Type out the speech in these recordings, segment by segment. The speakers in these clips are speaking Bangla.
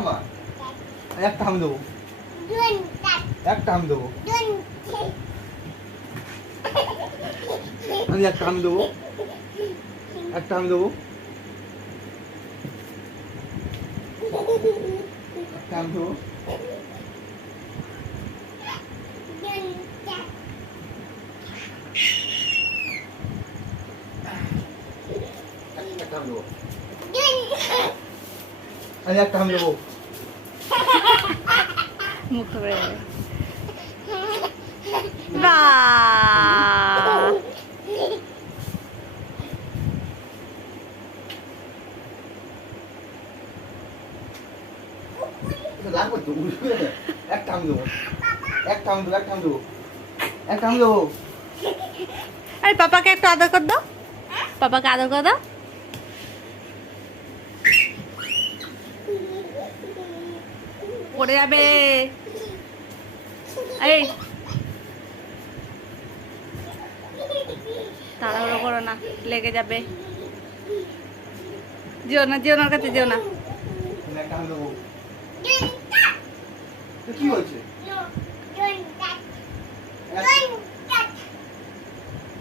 আমার একটা আমি দেবো, একটা আমি দেবো, আমি একটা আমি দেবো, একটা আমি দেবো, একটা আমি দেবো, একটা আমি দেবো, আমি একটা আমি দেবো। মুখ করে বাহ লাগবে তো, একটা আমি দেবো, একটা আমি দেবো, একটা আমি দেবো, একটা আমি দেবো। আরে পাপাকে একটু আদর কর দাও, পাপাকে আদর কর দাও। পড়ে যাবে এই তাড়াহুড়ো করো না, লেগে যাবে। যেও না, যেও না, ওর কাছে যেও না। একটা আমি দেবো। তো কি হয়েছে?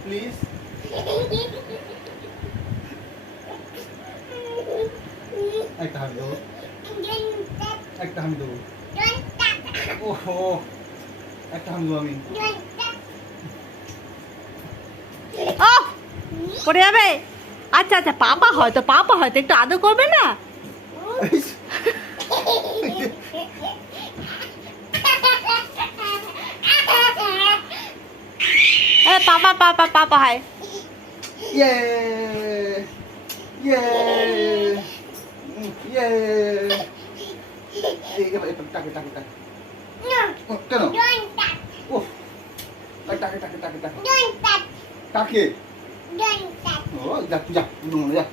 প্লিজ একটা আমি দেবো, একটা আমি দেবো। ওহো, একটা আমি দেবো আমি। ও পড়ে যাবে। আচ্ছা আচ্ছা, পাপা হয়তো একটু আদর করবে না? পাপা হয়। ইয়ে ইয়ে ইয়ে, এই টাকে টাকে টাকে কেন? ও টাকে টাকে টাকে টাকে টাকে। ও যা যা যা